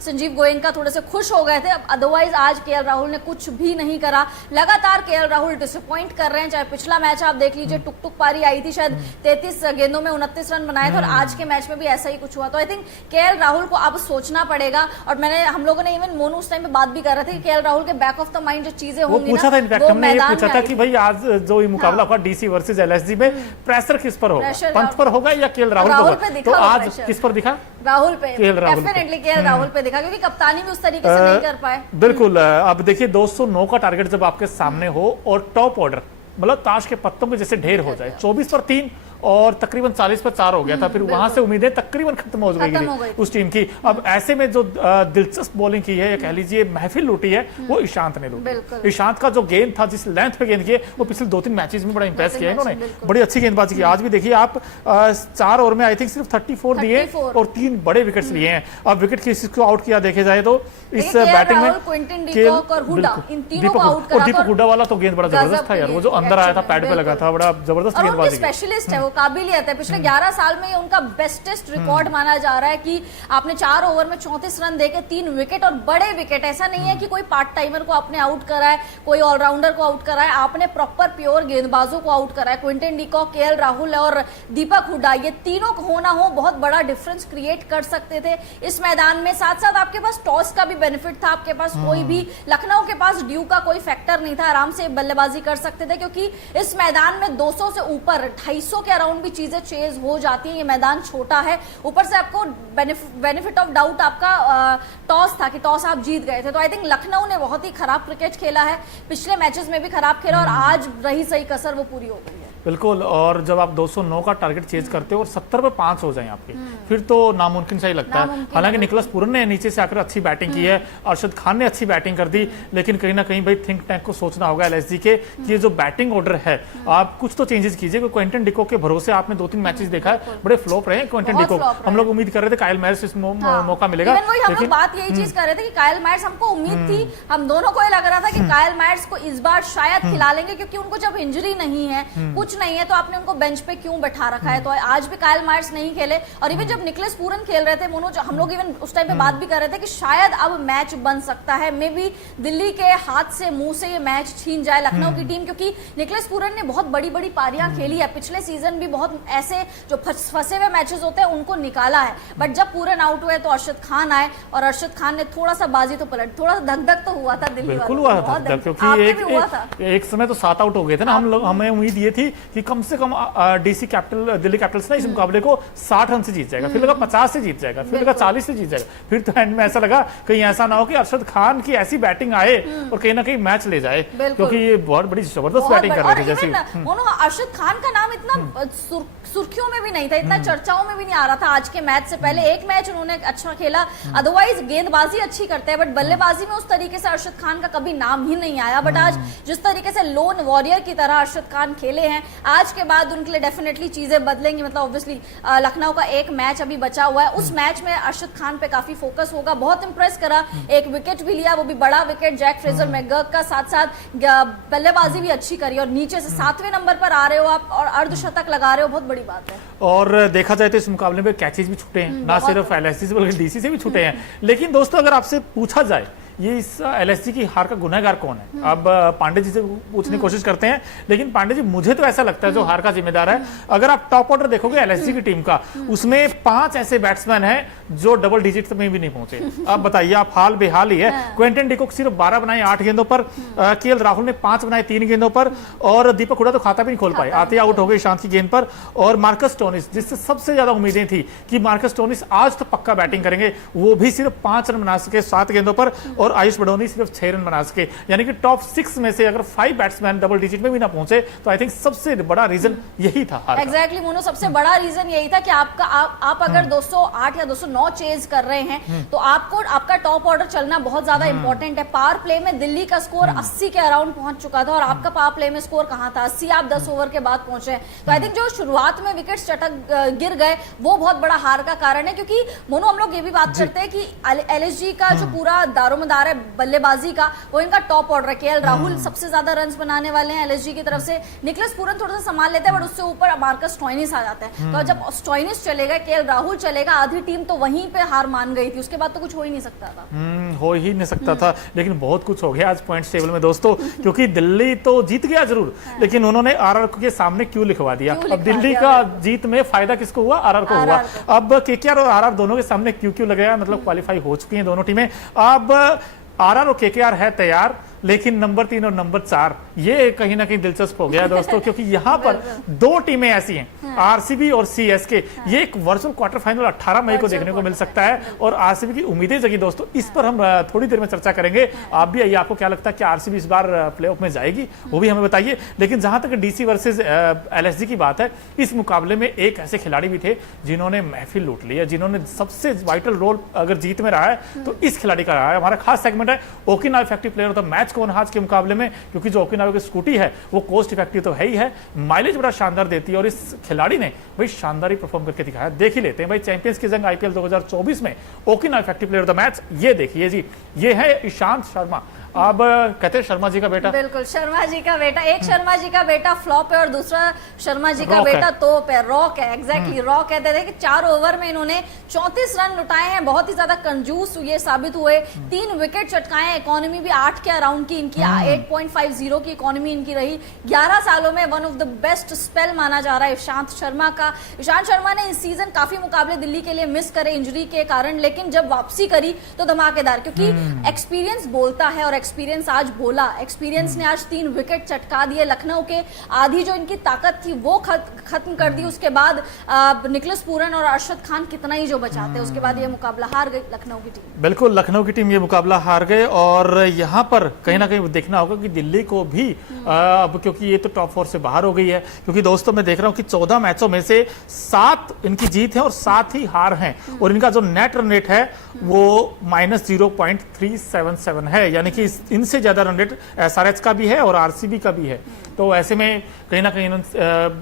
संजीव गोयनका थोड़े से खुश हो गए थे, अब अदरवाइज आज केएल राहुल ने कुछ भी नहीं करा। लगातार केएल राहुल डिसअपॉइंट कर रहे हैं। चाहे पिछला मैच आप देख लीजिए, टुक टुक पारी आई थी, शायद 33 गेंदों में 29 रन बनाए थे और आज के मैच में भी ऐसा ही कुछ हुआ। तो आई थिंक केएल राहुल को अब सोचना पड़ेगा। और हम लोगों ने इवन मोनू उस टाइम पे बात भी कर रहे थे कि केएल राहुल के बैक ऑफ द माइंड जो चीजें होंगी पूछा था, इनफैक्ट हमने ये पूछा था कि भाई आज जो ये मुकाबला होगा डीसी वर्सेस एलएसजी में प्रेशर किस पर होगा, पंत पर होगा या केएल राहुल पर? तो आज किस पर दिखा? राहुल पे, डेफिनेटली केएल राहुल पे दिखा, क्योंकि कप्तानी भी उस तरीके से नहीं कर पाए। बिल्कुल। अब देखिए 209 का टारगेट जब आपके सामने हो और टॉप ऑर्डर मतलब ताश के पत्तों के जैसे ढेर हो जाए, 24 पर 3 और तकरीबन 40 पर 4 हो गया था, फिर वहां से उम्मीदें तकरीबन खत्म हो गई उस टीम की। अब ऐसे में जो दिलचस्प बॉलिंग की है, कह लीजिए महफिल लूटी है, वो ईशांत ने लूटी। ईशांत का जो गेंद था, जिस लेंथ पे गेंद किए, वो पिछले 2-3 मैचेस में बड़ा इंप्रेस किया इन्होंने, बड़ी अच्छी गेंदबाजी की। आज भी देखिए आप 4 ओवर में आई थिंक सिर्फ 34 दिए और 3 बड़े विकेट्स लिए हैं। अब विकेट किसको आउट किया देखे जाए तो इस बैटिंग में दीपक हुड्डा वाला तो गेंद बड़ा जबरदस्त था यार, वो जो अंदर आया था, पैड पे लगा था, बड़ा जबरदस्त गेंदबाजी। स्पेशलिस्ट है वो, काबिलियत है। पिछले 11 साल में उनका बेस्टेस्ट रिकॉर्ड माना जा रहा है कि आपने 4 ओवर में 34 रन देके 3 विकेट और बड़े विकेट। ऐसा नहीं है कि कोई पार्ट टाइमर को आपने आउट करा है, कोई ऑलराउंडर को आउट करा है, आपने प्रॉपर प्योर गेंदबाजों को आउट करा है। क्विंटन डिकॉक, केएल राहुल और दीपक हुड्डा, ये तीनों को होना हो बहुत बड़ा डिफरेंस क्रिएट कर सकते थे इस मैदान में। साथ साथ आपके पास टॉस का भी बेनिफिट था, आपके पास कोई भी लखनऊ के पास ड्यू का कोई फैक्टर नहीं था, आराम से बल्लेबाजी कर सकते थे, क्योंकि इस मैदान में 200 से ऊपर 250 के अराउंड भी चीजें चेज हो जाती है। ये मैदान छोटा है, ऊपर से आपको बेनिफिट ऑफ डाउट आपका टॉस था कि टॉस आप जीत गए थे। तो आई थिंक लखनऊ ने बहुत ही खराब क्रिकेट खेला है, पिछले मैचेस में भी खराब खेला और आज रही सही कसर वो पूरी हो गई है। बिल्कुल। और जब आप 209 का टारगेट चेज करते हो और 70 पे 5 हो जाए आपके, फिर तो नामुमकिन सा ही लगता है। हालांकि निकोलस पूरन ने नीचे से आकर अच्छी बैटिंग की है, अरशद खान ने अच्छी बैटिंग कर दी, लेकिन कहीं ना कहीं भाई थिंक टैंक को सोचना होगा एलएसजी के कि ये जो बैटिंग ऑर्डर है, आप कुछ तो चेंजेस कीजिए। क्विंटन डिकॉक के भरोसे आपने 2-3 मैचेस देखा है, बड़े फ्लॉप रहे क्विंटन डिकॉक। हम लोग उम्मीद कर रहे थे काइल मैयर्स इस मौका मिलेगा, हम लोग बात यही चीज कर रहे थे कि काइल मैयर्स, हमको उम्मीद थी, हम दोनों को लग रहा था कि काइल मैयर्स को इस बार शायद खिला लेंगे, क्योंकि उनको जब इंजरी नहीं है, कुछ नहीं है, तो आपने उनको बेंच पे क्यों बैठा रखा है। तो आज भी काइल मैयर्स नहीं खेले। और इवन जब निकोलस पूरन खेल रहे थे मोनो, हम लोग इवन उस टाइम पे बात भी कर रहे थे कि शायद अब मैच बन सकता है, मे बी दिल्ली के हाथ से मुंह से ये मैच छीन जाए लखनऊ की टीम, क्योंकि निकोलस पूरन ने बहुत बड़ी बड़ी पारियां खेली है, पिछले सीजन भी बहुत ऐसे जो फंसे हुए मैचेस होते हैं उनको निकाला है। बट जब पूरन आउट हुए तो अरशद खान आए और अरशद खान ने थोड़ा सा बाजी तो पलट, थोड़ा सा धक तो हुआ था दिल्ली वालों को, क्योंकि एक समय तो 7 आउट हो गए थे ना हम लोग। हमें उम्मीद ये थी कि कम से कम दिल्ली कैपिटल्स ना इस मुकाबले को 60 रन से जीत जाएगा, फिर लगा 50 से जीत जाएगा, फिर लगा 40 से जीत जाएगा, फिर तो एंड में ऐसा लगा कहीं ऐसा ना हो कि अरशद खान की ऐसी बैटिंग आए और कहीं ना कहीं मैच ले जाए, क्योंकि ये बहुत बड़ी जबरदस्त बैटिंग कर रहे थे। जैसे अरशद खान का नाम इतना सुर्खियों में भी नहीं था, इतना चर्चाओं में भी नहीं आ रहा था। आज के मैच से पहले एक मैच उन्होंने अच्छा खेला, अदरवाइज गेंदबाजी अच्छी करते हैं, बट बल्लेबाजी में उस तरीके से अरशद खान का कभी नाम ही नहीं आया। बट आज जिस तरीके से लोन वॉरियर की तरह अरशद खान खेले हैं, आज के बाद उनके लिए डेफिनेटली चीजें बदलेंगी। मतलब ऑब्वियसली लखनऊ का एक मैच अभी बचा हुआ है, उस मैच में अरशद खान पे काफी फोकस होगा। बहुत इंप्रेस करा, एक विकेट भी लिया, वो भी बड़ा विकेट जैक फ्रेजर मैकगर्क का, साथ साथ बल्लेबाजी भी अच्छी करी और नीचे से 7वें नंबर पर आ रहे हो आप और अर्धशतक लगा रहे हो, बहुत बड़ी बात है। और देखा जाए तो इस मुकाबले में कैचेज भी छूटे हैं, ना सिर्फ एलएसजी से बल्कि डीसी से भी छूटे हैं। लेकिन दोस्तों अगर आपसे पूछा जाए ये इस एलएसजी की हार का गुनहगार कौन है, अब पांडे जी से पूछने की कोशिश करते हैं। लेकिन पांडे जी, मुझे तो ऐसा लगता है जो हार का जिम्मेदार है, अगर आप टॉप ऑर्डर देखोगे एलएसजी की टीम का, उसमें 5 ऐसे बैट्समैन हैं जो डबल डिजिट में भी नहीं पहुंचे। अब बताइए, आप हाल बेहाल ही है। क्विंटन डिकॉक सिर्फ 12 बनाए 8 गेंदों पर, केएल राहुल ने 5 बनाए 3 गेंदों पर, और दीपक हुड्डा तो खाता भी नहीं खोल पाए, आते आउट हो गए ईशांत की गेंद पर। और मार्कस स्टोनिस, जिससे सबसे ज्यादा उम्मीदें थी कि मार्कस स्टोनिस आज तो पक्का बैटिंग करेंगे, वो भी सिर्फ 5 रन बना सके 7 गेंदों पर, और आयुष बडोनी सिर्फ 6 रन बना सके। यानी कि टॉप 6 में से अगर 5 बैट्समैन डबल डिजिट में भी ना पहुंचे, तो आई थिंक सबसे बड़ा रीजन यही था। एग्जैक्टली मोनू, सबसे बड़ा रीजन यही था कि आप अगर 208 या 209 चेज कर रहे हैं तो आपका टॉप ऑर्डर चलना बहुत ज्यादा इंपॉर्टेंट है। पावर प्ले में दिल्ली का स्कोर 80 के अराउंड पहुंच चुका था और आपका पावर प्ले में स्कोर कहां था, 80 आप 10 ओवर के बाद पहुंचे। तो आई थिंक जो शुरुआत में विकेट चटक गिर गए वो बहुत बड़ा हार का कारण है, क्योंकि मोनू हम लोग ये भी बात करते हैं कि एलएसजी का जो पूरा दारोमदार आ रहा है बल्लेबाजी का, वो इनका टॉप ऑर्डर है। केएल राहुल सबसे ज्यादा रन बनाने वाले हैं एलएसजी की तरफ से। निकलस पूरन थोड़ा सा संभाल लेते हैं, बट उससे ऊपर मार्कस स्टोइनिस आ जाता है। तो जब स्टोइनिस चलेगा, केएल राहुल चलेगा, आधी टीम तो वहीं पे हार मान गई थी। उसके बाद तो कुछ हो ही नहीं सकता था। हो ही नहीं सकता था, लेकिन बहुत कुछ हो गया आज पॉइंट्स टेबल में दोस्तों, क्योंकि दिल्ली तो जीत गया जरूर, लेकिन उन्होंने आरआर के सामने क्यों लिखवा दिया। अब दिल्ली का जीत में फायदा किसको हुआ? आरआर को हुआ। अब केकेआर और आरआर दोनों के सामने क्यों लगाया, मतलब क्वालिफाई हो चुकी हैं दोनों टीमें। अब आरआर और केकेआर है तैयार, लेकिन नंबर 3 और नंबर 4 ये कहीं ना कहीं दिलचस्प हो गया दोस्तों, क्योंकि यहाँ पर दो टीमें ऐसी हैं, आरसीबी और सीएसके। ये एक वर्चुअल क्वार्टर फाइनल 18 मई को देखने को मिल सकता है, और आरसीबी की उम्मीदें जगी दोस्तों, इस पर हम थोड़ी देर में चर्चा करेंगे। आप भी आइए, आपको क्या लगता है कि आरसीबी इस बार प्लेऑफ में जाएगी, वो भी हमें बताइए। लेकिन जहां तक डीसी वर्सेज एलएसजी की बात है, इस मुकाबले में एक ऐसे खिलाड़ी भी थे जिन्होंने महफिल लूट ली है, जिन्होंने सबसे वाइटल रोल अगर जीत में रहा है तो इस खिलाड़ी का रहा है। हमारा खास सेगमेंट है Okinawa effective player of the match कौन आज के मुकाबले में, क्योंकि जो ओकिनावा की स्कूटी है वो कोस्ट इफेक्टिव तो है ही है, माइलेज बड़ा शानदार देती है, और इस खिलाड़ी ने भाई शानदार ही परफॉर्म करके दिखाया। देख ही लेते हैं भाई, चैंपियंस की जंग आईपीएल 2024 में Okinawa effective player of the match ये देखिए जी, ये है ईशांत शर्मा। अब कहते हैं शर्मा जी का बेटा, बिल्कुल शर्मा जी का बेटा। एक शर्मा जी का बेटा फ्लॉप है और दूसरा शर्मा जी का बेटा तोप है, रॉक है। एग्जैक्टली रॉक कहते थे कि 4 ओवर में इन्होंने 34 रन लुटाए हैं, बहुत ही ज्यादा कंजूस ये साबित हुए। 3 विकेट चटकाए हैं, इकोनॉमी भी 8 के अराउंड की इनकी 8.50 की इकोनॉमी इनकी रही। 11 सालों में one of the best spell माना जा रहा है ईशांत शर्मा का। ईशांत शर्मा ने इस सीजन काफी मुकाबले दिल्ली के लिए मिस करे इंजरी के कारण, लेकिन जब वापसी करी तो धमाकेदार, क्योंकि एक्सपीरियंस बोलता है और एक्सपीरियंस आज बोला। एक्सपीरियंस ने आज 3 विकेट चटका दिए। लखनऊ के आधी जो इनकी ताकत थी वो खत्म कर दी। उसके बाद निकलस पूरन और अरशद खान कितना ही जो बचाते, उसके बाद ये मुकाबला हार गई लखनऊ की टीम। बिल्कुल लखनऊ की टीम ये मुकाबला हार गए, और यहाँ पर कहीं ना कहीं देखना होगा कि दिल्ली को भी अब, क्योंकि ये तो टॉप 4 से बाहर हो गई है, क्योंकि दोस्तों मैं देख रहा हूँ कि 14 मैचों में से 7 इनकी जीत है और 7 ही हार हैं, और इनका जो नेट रन रेट है वो -0.377 है, यानी कि इनसे ज्यादा रन रेट एसआरएच का भी है और आरसीबी का भी है। तो ऐसे में कहीं ना कहीं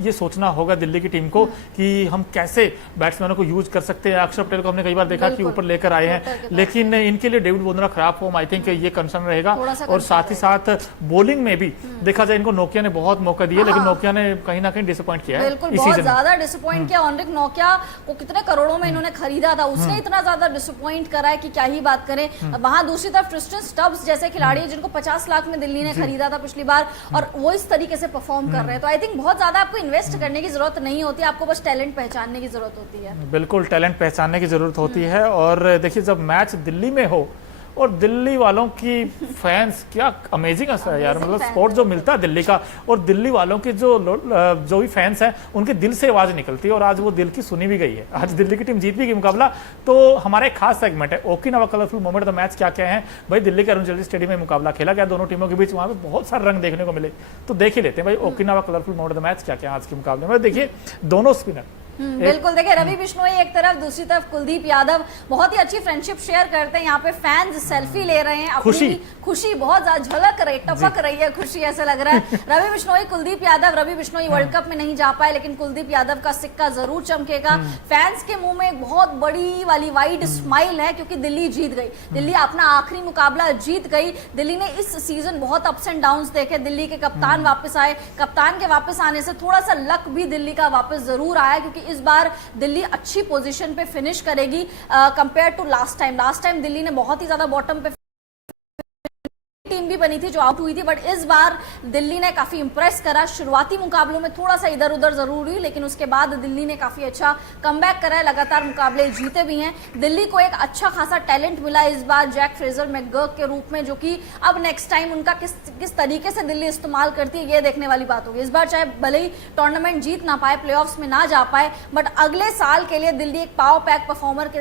ये सोचना होगा दिल्ली की टीम को कि हम कैसे बैट्समैनों को यूज कर सकते हैं। अक्षर पटेल को हमने कई बार देखा कि ऊपर लेकर आए हैं, लेकिन इनके लिए डेविड वॉर्नर खराब फॉर्म, आई थिंक ये कंसर्न रहेगा। और साथ ही साथ बॉलिंग में भी देखा जाए, इनको नोकिया ने बहुत मौका दिए, लेकिन नोकिया ने कहीं ना कहीं डिसअपॉइंट किया है। बिल्कुल बहुत ज्यादा डिसअपॉइंट किया। ऑनरिक नोकिया को कितने करोड़ों में इन्होंने खरीदा था, उसने इतना ज्यादा डिसअपॉइंट करा है कि क्या ही बात करें। वहां दूसरी तरफ ट्रिस्टन स्टब्स जैसे खिलाड़ी जिनको 50 लाख में दिल्ली ने खरीदा था पिछली बार, और वो इस तरीके से परफॉर्म कर रहे हैं। तो आई थिंक बहुत ज्यादा आपको इन्वेस्ट करने की जरूरत नहीं होती, आपको बस टैलेंट पहचानने की जरूरत होती है। बिल्कुल टैलेंट पहचानने की जरूरत होती है। और देखिए, जब मैच दिल्ली में हो और दिल्ली वालों की फैंस, क्या अमेजिंग है यार, मतलब स्पोर्ट जो मिलता है दिल्ली का, और दिल्ली वालों के जो भी फैंस हैं उनके दिल से आवाज निकलती है, और आज वो दिल की सुनी भी गई है। आज दिल्ली की टीम जीत भी गई मुकाबला। तो हमारा एक खास सेगमेंट है Okinawa colourful moment of the match. क्या क्या है भाई, दिल्ली के अरुण जेटली स्टेडियम में मुकाबला खेला गया दोनों टीमों के बीच, वहां पे बहुत सारे रंग देखने को मिले। तो देख ही लेते हैं भाई Okinawa colourful moment of the match क्या क्या आज के मुकाबले में। देखिए दोनों स्पिनर बिल्कुल, देखिए रवि बिश्नोई एक तरफ, दूसरी तरफ कुलदीप यादव, बहुत ही अच्छी फ्रेंडशिप शेयर करते हैं। यहाँ पे फैंस सेल्फी ले रहे हैं, अपनी खुशी बहुत ज्यादा झलक रही, टपक रही है खुशी, ऐसा लग रहा है। रवि बिश्नोई कुलदीप यादव, रवि बिश्नोई वर्ल्ड कप में नहीं जा पाए, लेकिन कुलदीप यादव का सिक्का जरूर चमकेगा। फैंस के मुंह में एक बहुत बड़ी वाली वाइड स्माइल है, क्योंकि दिल्ली जीत गई। दिल्ली अपना आखिरी मुकाबला जीत गई। दिल्ली ने इस सीजन बहुत अप्स एंड डाउन्स देखे। दिल्ली के कप्तान वापस आए, कप्तान के वापस आने से थोड़ा सा लक भी दिल्ली का वापस जरूर आया, क्योंकि इस बार दिल्ली अच्छी पोजीशन पे फिनिश करेगी compare to last time. Last time Delhi ने बहुत ही ज्यादा बॉटम पे टीम भी बनी थी जो आउट हुई थी, बट इस बार दिल्ली ने काफी इंप्रेस करा। शुरुआती मुकाबलों में थोड़ा सा इधर उधर जरूर हुई, लेकिन उसके बाद दिल्ली ने काफी अच्छा कमबैक करा है, लगातार मुकाबले जीते भी हैं। दिल्ली को एक अच्छा खासा टैलेंट मिला इस बार जैक फ्रेजर मैकगर्क के रूप में, जो कि अब नेक्स्ट टाइम उनका किस तरीके से दिल्ली इस्तेमाल करती है ये देखने वाली बात होगी। इस बार चाहे भले ही टूर्नामेंट जीत ना पाए, प्लेऑफ्स में ना जा पाए, बट अगले साल के लिए दिल्ली एक पावर पैक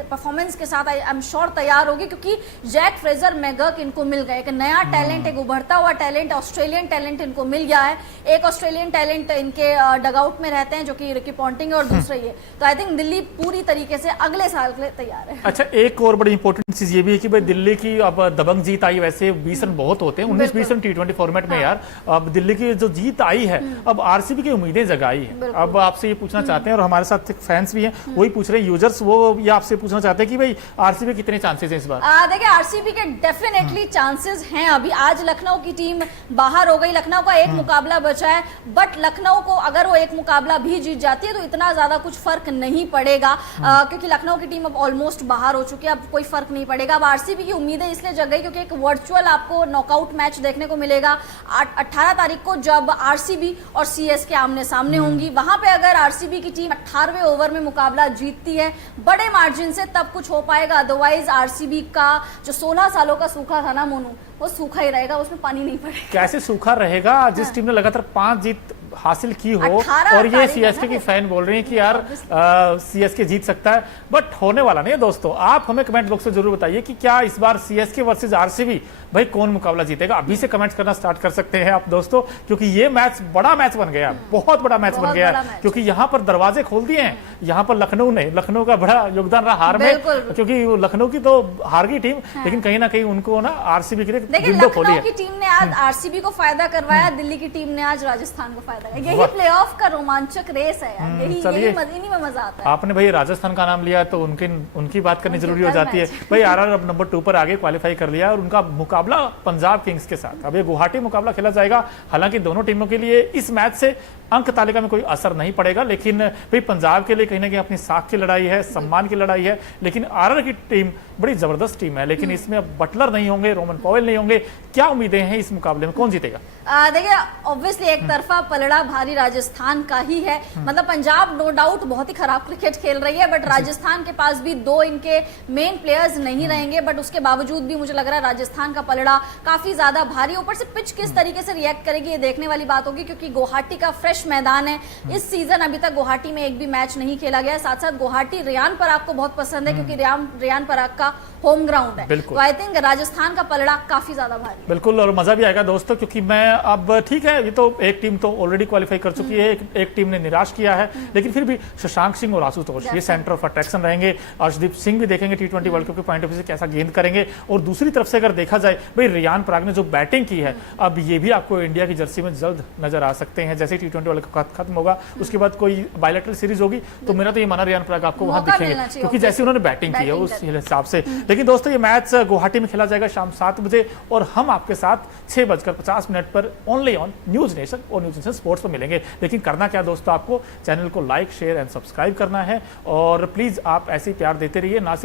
परफॉर्मेंस के साथ आई एम श्योर तैयार होगी, क्योंकि जैक फ्रेजर मैकगर्क इनको मिल गए, एक नया टैलेंट टैलेंट, एक उभरता हुआ टैलेंट, ऑस्ट्रेलियन टैलेंट इनको मिल गया है। एक ऑस्ट्रेलियन टैलेंट इनके डगआउट में रहते हैं जो कि रिकी पॉन्टिंग है, और दूसरा ये। तो आई थिंक दिल्ली पूरी तरीके से अगले साल के लिए तैयार है। अच्छा, एक और बड़ी इंपॉर्टेंट चीज ये भी है कि भाई दिल्ली की अब दबंग जीत आई। वैसे 20 रन बहुत होते हैं, 19-20 रन T20 फॉर्मेट में यार। अब दिल्ली की जो जीत आई है, अब आरसीबी की उम्मीदें जगाई है। अब आपसे ये पूछना चाहते हैं, और हमारे साथ फैंस भी हैं, वही पूछ रहे हैं यूजर्स, वो ये आपसे पूछना चाहते हैं कि भाई आरसीबी कितने चांसेस हैं इस बार? देखिए, आरसीबी के डेफिनेटली चांसेस हैं। अभी आज लखनऊ की टीम बाहर हो गई, लखनऊ का एक मुकाबला बचा है, बट लखनऊ को अगर वो एक मुकाबला भी जीत जाती है तो इतना ज्यादा कुछ फर्क नहीं पड़ेगा, क्योंकि लखनऊ की टीम अब ऑलमोस्ट बाहर हो चुकी है, अब कोई फर्क नहीं पड़ेगा। अब आरसीबी की उम्मीदें इसलिए जग गई क्योंकि एक वर्चुअल आपको नॉकआउट मैच देखने को मिलेगा 18 तारीख को, जब आरसीबी और सीएसके आमने सामने होंगी। वहां पे अगर आरसीबी की टीम 18वें ओवर में मुकाबला जीतती है बड़े मार्जिन से, तब कुछ हो पाएगा। अदरवाइज आरसीबी का जो 16 सालों का सूखा था ना मोनू, वो सूखा ही रहेगा, उसमें पानी नहीं पड़ेगा। कैसे सूखा रहेगा? जिस टीम ने लगातार 5 जीत हासिल की हो, और ये सीएसके की फैन बोल रही हैं कि यार सीएसके जीत सकता है, बट होने वाला नहीं है दोस्तों। आप हमें कमेंट बॉक्स में जरूर बताइए कि क्या इस बार सीएसके वर्सेस आरसीबी, भाई कौन मुकाबला जीतेगा? अभी से कमेंट करना स्टार्ट कर सकते हैं आप दोस्तों, क्योंकि ये मैच बड़ा मैच बन गया, बहुत बड़ा मैच बन गया, क्योंकि यहाँ पर दरवाजे खोल दिए हैं। यहाँ पर लखनऊ का बड़ा योगदान रहा हार में, क्योंकि लखनऊ की तो हार गई टीम, लेकिन कहीं ना कहीं उनको ना आरसीबी के लिए विंडो खोली है। लखनऊ की टीम ने आज आरसीबी को फायदा करवाया, दिल्ली की टीम ने आज राजस्थान को फायदा। यही प्लेऑफ का रोमांचक रेस है यार, इन्हीं में मजा आता है। आपने भाई राजस्थान का नाम लिया तो उनकी बात करनी जरूरी हो जाती है। भाई आरआर अब नंबर 2 पर आगे क्वालिफाई कर लिया, और उनका मुकाबला पंजाब किंग्स के साथ। अब ये गुवाहाटी मुकाबला खेला जाएगा। हालांकि दोनों टीमों के लिए इस मैच से अंक तालिका में कोई असर नहीं पड़ेगा, लेकिन भाई पंजाब के लिए कहीं ना कहीं अपनी साख की लड़ाई है, सम्मान की लड़ाई है। लेकिन आरआर की टीम बड़ी जबरदस्त टीम है, लेकिन इसमें अब बटलर नहीं होंगे, रोमन पॉवेल नहीं होंगे। क्या उम्मीदें हैं इस मुकाबले में, कौन जीतेगा? देखिए, ऑब्वियसली एक तरफा पलड़ा भारी राजस्थान का ही है। मतलब पंजाब नो डाउट बहुत ही खराब क्रिकेट खेल रही है, बट राजस्थान के पास भी 2 इनके मेन प्लेयर्स नहीं रहेंगे, बट उसके बावजूद भी मुझे लग रहा है राजस्थान का पलड़ा काफी ज्यादा भारी। ऊपर से पिच किस तरीके से रिएक्ट करेगी ये देखने वाली बात होगी, क्योंकि गुवाहाटी का फ्रेश मैदान है। इस सीजन अभी तक गुवाहाटी में एक भी मैच नहीं खेला गया है। साथ साथ गुवाहाटी रियान पराग को बहुत पसंद है, क्योंकि रियान पराग का होम ग्राउंड है। तो आई थिंक राजस्थान का पलड़ा काफी ज्यादा भारी। बिल्कुल, और मजा भी आएगा दोस्तों, क्योंकि मैं अब ठीक है, ये तो एक टीम तो ऑलरेडी क्वालिफाई कर चुकी है, एक टीम ने निराश किया है, लेकिन फिर भी शशांक सिंह और आशुतोष ये सेंटर ऑफ अट्रैक्शन रहेंगे। अर्शदीप सिंह भी देखेंगे T20 वर्ल्ड कप के पॉइंट ऑफ व्यू से कैसा गेंद करेंगे। और दूसरी तरफ से अगर देखा जाए, भाई रियान पराग ने जो बैटिंग की है, अब ये भी आपको इंडिया की जर्सी में जल्द नजर आ सकते हैं। जैसे T20 वर्ल्ड कप खत्म होगा, उसके बाद कोई बायलैटरल सीरीज होगी, तो मेरा तो ये माना रियान पराग आपको वहां दिखेंगे, क्योंकि जैसे उन्होंने बैटिंग की है उस हिसाब से। लेकिन दोस्तों, ये मैच गुवाहाटी में खेला जाएगा शाम 7 बजे, और हम आपके साथ 6:50 पर ओनली ऑन न्यूज नेशन और न्यूज नेशन स्पोर्ट्स पर मिलेंगे। लेकिन करना क्या दोस्तों, आपको चैनल को लाइक, शेयर एंड सब्सक्राइब करना है, और प्लीज आप ऐसे ही प्यार देते रहिए, ना सिर्फ